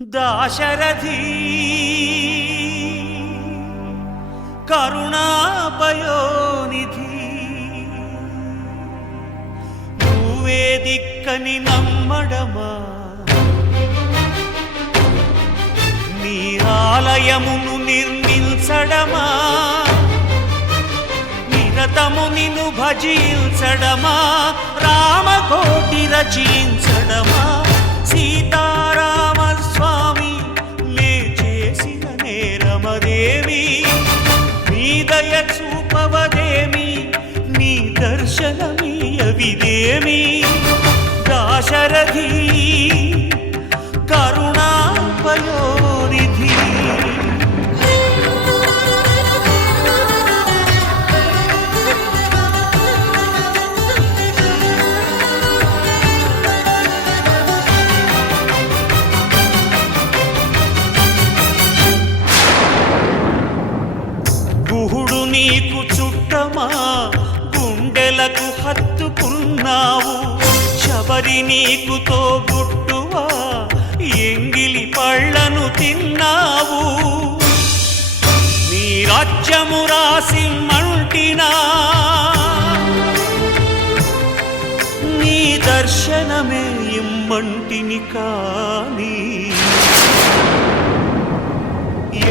దాశరథి కరుణాపయోనిధి నువ్వే దిక్కని నమ్మడమా నీ ఆలయమును నిర్మించడమా నిరతము నిన్ను భజించడమా రామకోటి రచించడమా సీతారామ స్వామి నే చేసిన నేరమదేమి నీ దయ చూపవదేమి నీ దర్శనమీయవిదేమి దాశరథి కరుణాపయోనిధి గుహుడు నీకు చుట్టమా గుండెలకు హత్తుకున్నావు శబరి నీకు తోబుట్టువా ఎంగిలి పళ్ళను తిన్నావు నీ రాజ్యము రాసి మంటినా నీ దర్శనమే ఇమ్మంటిని కాని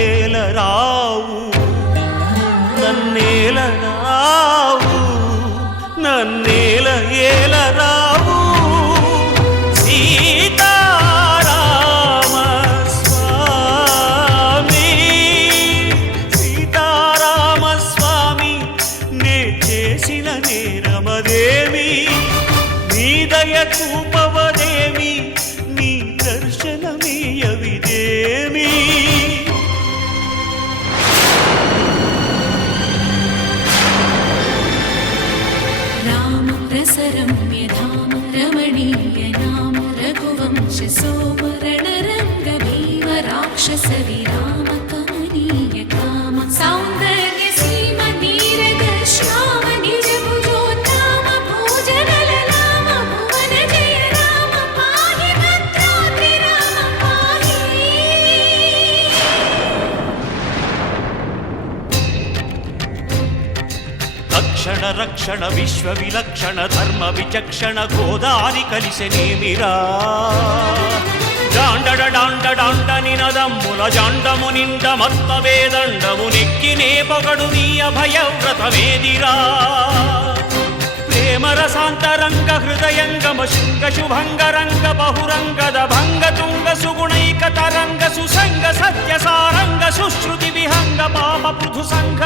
ఏలరావు నన్నేలరావు నన్నేల ఏలరావు సీతారామ స్వామి సీతారామ స్వామి నే చేసిన నేరమదేమి నీ దయ చూపవదేమి నీ దర్శనమీయవిదేమి रम्यधाम रमणीय नाम रघुवंश सोमरण रंग भीम राक्षस विराम कमनीय काम सौंदर्य सीम नीरद श्याम निज भुजोत्तम भोजन ललाम भुवन जय राम पाहि भद्राद्रि राम पाहि రక్షణ రక్షణ విశ్వ విలక్షణ ధర్మ విచక్షణ గోదారి కలిసెనేమిరా జాండడ డాండ డాండ నినదమ్ముల జాండము నిండ మత్త వేదండము నెక్కినే పొగడు నీ అభయవ్రతమేదిరా ప్రేమరసాంతరంగ హృదయంగమ శృంగ శుభంగరంగ బహురంగద భంగ తుంగ సుగుణైక తరంగ సుసంగ సత్య సారంగ సుశ్రుతి విహంగ పాప పృథు సంఘ